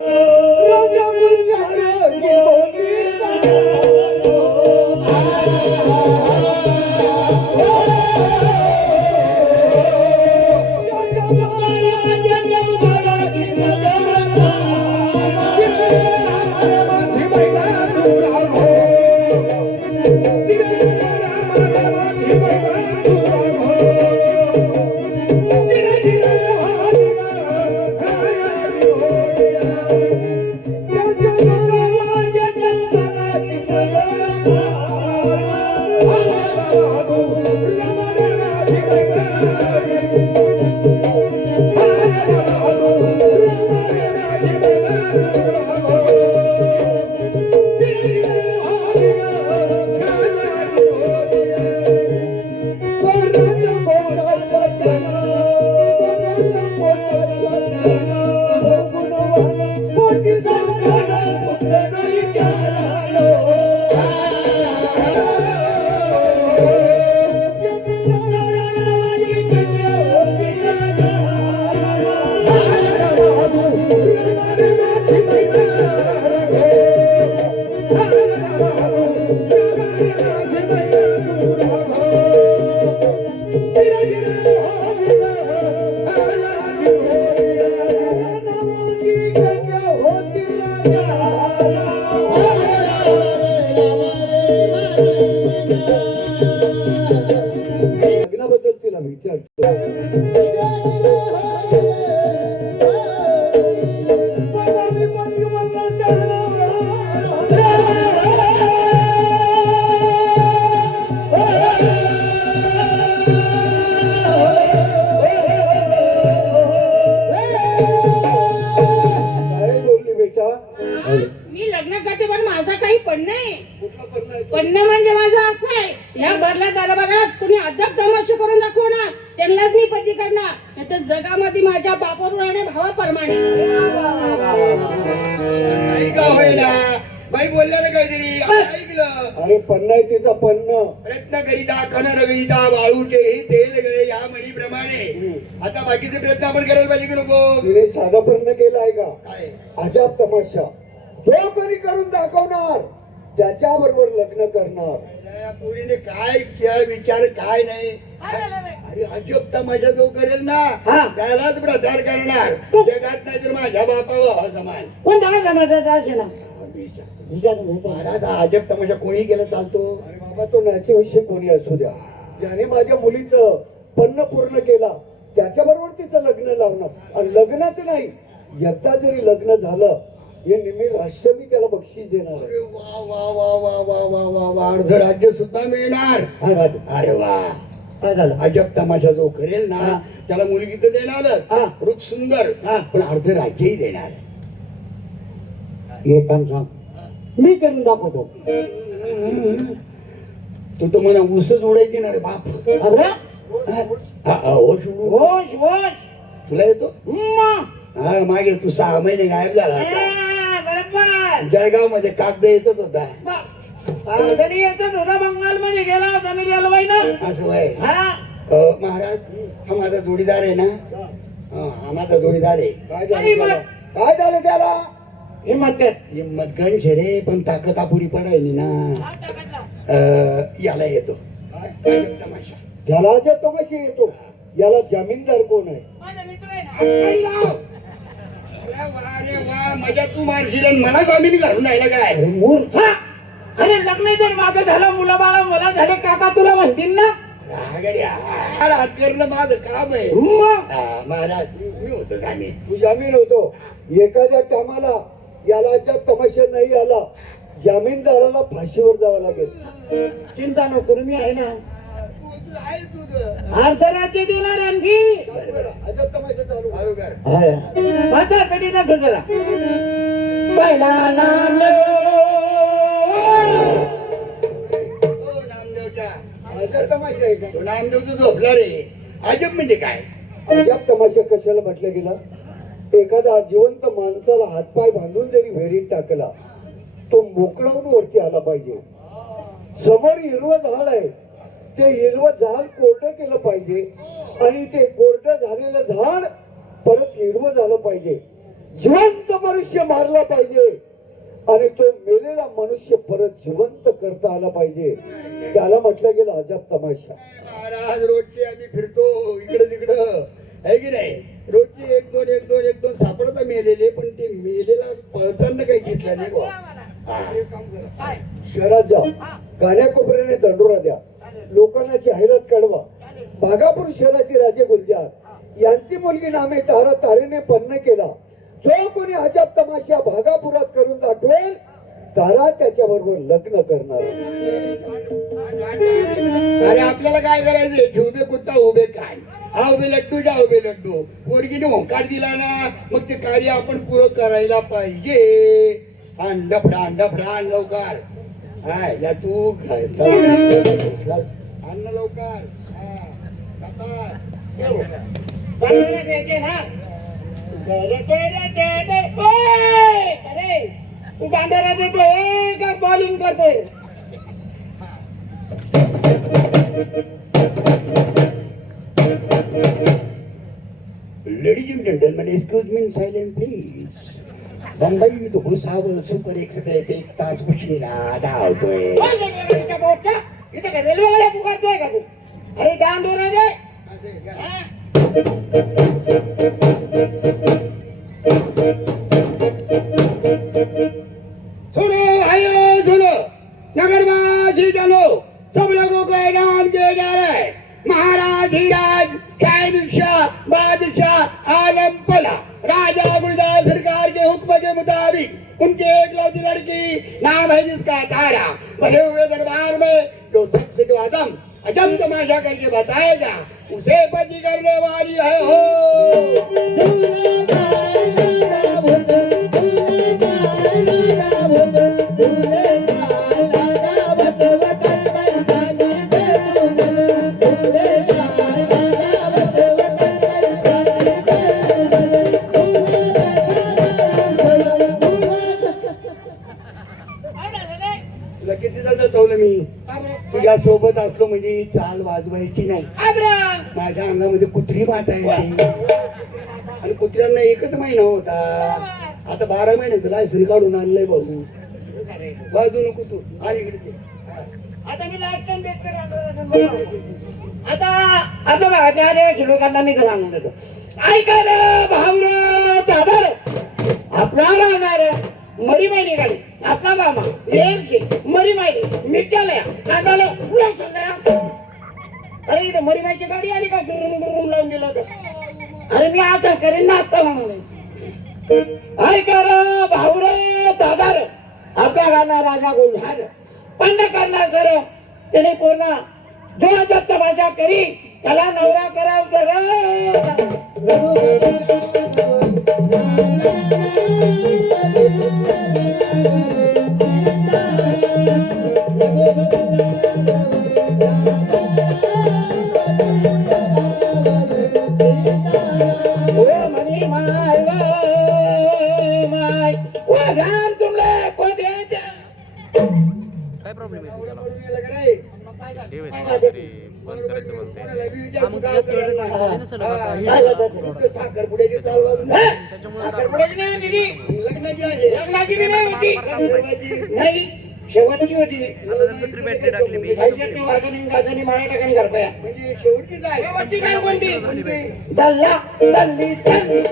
राजा गुलजार की मोती लग्नाबद्दल तिला विचारतो. मी लग्न करते पण माझा काही पण नाही. पन्न म्हणजे माझं असं आहे, ह्या भरल्या दरबारात तुम्ही अजब तमाशे करून दाखवणार त्यांनाच मी पती करणार, नाही तर जगामध्ये माझ्या बापावर आणि भावाप्रमाणे. नाही का होईना बाई बोलल्या ना काहीतरी ऐकलं. अरे पन्ना तिचा पन्न प्रयत्न करिता कण रगळिता वाळूचे तेल गळे या म्हणीप्रमाणे आता बाकीचे प्रयत्न आपण करायला पाहिजे की नको. तिने साधा पन्न केलाय का? काय अजाब तमाशा जो कोणी करून दाखवणार त्याच्या बरोबर लग्न करणार. या पोरीने काय खेळ विचार काय नाही. अरे अजब तमाशा जो करेल ना त्यालाच प्रचार करणार जगात नाही तर माझ्या बापावा समान. कोण दहा समाजाचा असे ना महाराज हा अजब तमाशा कोणी केला चालतो. अरे बाबा तो नातेविषयी कोणी असू द्या, ज्याने माझ्या मुलीचं पन्न पूर्ण केला त्याच्या बरोबर तिचं लग्न लावणार. आणि लग्नाचं नाही, एकदा जरी लग्न झालं हे निम्मी राष्ट्र मी त्याला बक्षीस देणार. अरे वा वा वा वा वा वा वा वा अर्ध राज्य सुद्धा मिळणार. अरे वा काय झालं? अजब तमाशा जो करेल ना त्याला मुलगी तर देणारच रूप सुंदर पण अर्ध राज्यही देणार. हे काम सांग, मी करून दाखवतो. तू तर मला ऊसच उडायची ना रे बाप. अरे होश उडू. होश होश तुला येतो हा मागे तू 6 महिने गायब झाला. बरोबर जळगाव मध्ये कागद येतच होता. तरी येतच होता. बंगाल मध्ये गेला होता मी रेल्वे ना. असं वय महाराज हा माझा जोडीदार आहे ना. हा माझा जोडीदार आहे. काय झालं त्याला? हिम्मत गण रे पण ताकद अपुरी पडायली ना. याला येतो तमाशा. ज्याला ज्या तमाशे येतो याला जामीनदार कोण आहे? अरे वा मजा तू मारशील आणि मला जामीन घालून राहिला काय? मूर्ख. अरे लग्न जर माझं झालं, मुलं बाळा मला झाले, काका तुला म्हणतील ना. हात करणं माझं काम आहे. महाराज मी होतो जामीन. तू जामीन होतो. एखाद्या टायमाला याला ज्या तमाशा नाही आला जामीनदाराला फाशीवर जावं लागेल. चिंता नको, मी आहे ना. अर्धराज्य देणार आणखी. अजब तमाशा चालू. बरोबर पेटीचा सुचला पहिला नाम नामदेवच्या अजब तमाशा आहे का? तो नामदेवचं झोपला रे. अजब म्हणजे काय? अजब तमाशा कशाला म्हटलं गेला? एखादा जिवंत माणसाला हातपाय बांधून जरी विहिरीत टाकला तो मोकळवून वरती आला पाहिजे. समोर हिरवं झाड आहे, ते हिरवं झाड कोरडं केलं पाहिजे आणि ते कोरडं झालेलं झाड परत हिरवं झालं पाहिजे. जिवंत मनुष्य मारला पाहिजे आणि तो मेलेला मनुष्य परत जिवंत करता आला पाहिजे. त्याला म्हटलं गेलं अजब तमाशा. महाराज रोजची आम्ही फिरतो इकडे तिकडं आहे की नाही. रोजची एक दोन सापडता मेलेले, पण ते मेलेला पळताना काही घेतलं नाही बुवा. काय? शहरात जा, कान्याकोपऱ्याने दंडोरा द्या, लोकांना जाहिरात कळवा. भागापूर शहराचे राजे गुलजार यांची मुलगी नामे तारा तारेने पन्न केला. जो कोणी अजब तमाशा भागापुरात करून दाखवेल तारा त्याच्याबरोबर लग्न करणार. अरे आपल्याला काय करायचंय, झुबे कुत्ता उभे काय, हा उभे लड्डू जा उभे लड्डू. पोरगीने होंकार दिला ना, मग ते कार्य आपण पुरं करायला पाहिजे. अंडफडा लवकर. हाय या तू काय अन्न लवकर. बांधून द्यायचे ना. अरे तू बांधारा देतोय का बॉलिंग करतोय? Ladies and gentleman, excuse me, silent please. Bambai to Bhusawal super express 1 तास उशिरा धावतोय. इथे काय रेल्वेवाला पुकारतोय का तू? अरे दांडोरा दे. सुनो भाइयों सुनो, नगरवासी जनो, सब लोगों को ऐलान किया जा रहा है. महाराज धीराज शाह बादशाह आलम पला राजा गुलजार सरकार के हुक्म के मुताबिक उनकी एकलौती लड़की नाम है जिसका तारा, भरे हुए दरबार में जो शख्स जो अदम तमाशा करके बताएगा उसे पति करने वाली है. तुला किती जवळ मी तुझ्या सोबत असलो म्हणजे चाल वाजवायची नाही. माझ्या अंगामध्ये कुत्री माता येते आणि कुत्र्यांना एकच महिना होता, आता 12 महिन्याचं लायसन काढून आणलंय भाऊ. वाजू नको तू. आणि इकडे ते. आता मी लायसन देत. आता आपल्या भागातल्या आदिवासी लोकांना मी तर सांगून देतो, ऐका ना भावना दादा, आपला राहणार मरीबाई निघाली आपला मामा येलशी मरीबाई मिरच्याला कांदाला पुढे सगळ्या. अरे इथे मरीबाईची गाडी आली का गुरुम लावून गेलं होतं. अरे मी असं करीन ना आता म्हणून. ऐका ना भाऊरा दादार, आपला गाणं राजा गुलजार पण करणार सर. त्याने पूर्ण जो जप्त भाषा करी त्याला नवरा कराव सर. काय प्रॉब्लेम आहे तुला? बंद करायचं म्हणते. साखरपुड्याची चालू नाही शेवटची होती. दुसरी बॅटरी टाकली मी. गाजनी माळ्या टाकाने घरपाया म्हणजे शेवटची काय शेवटची काय कोणती? दल्ला दल्ली दल्ली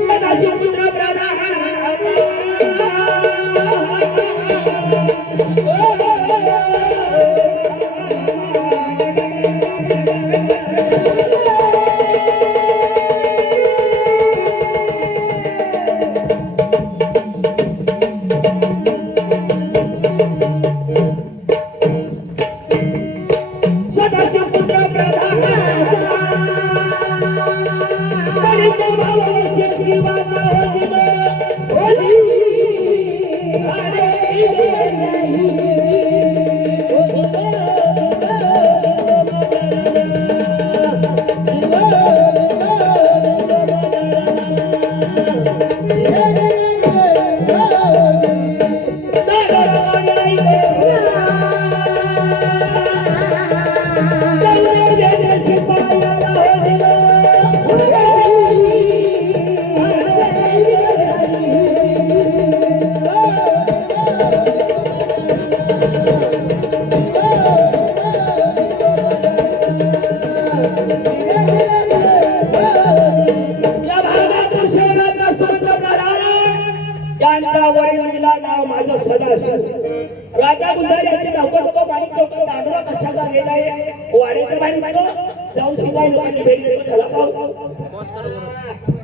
सदाशिव पुत्र प्रधान सदाशिव पुत्र प्रधान सदाशिव राजा गुंजारी धावतो नको माणिक चौकात दांडोरा कशाचा गेलाय वाड्याच्या बाहेर जाऊन शिवाय लोकांची भेट घेतो चला पाहू पॉज करा बरं.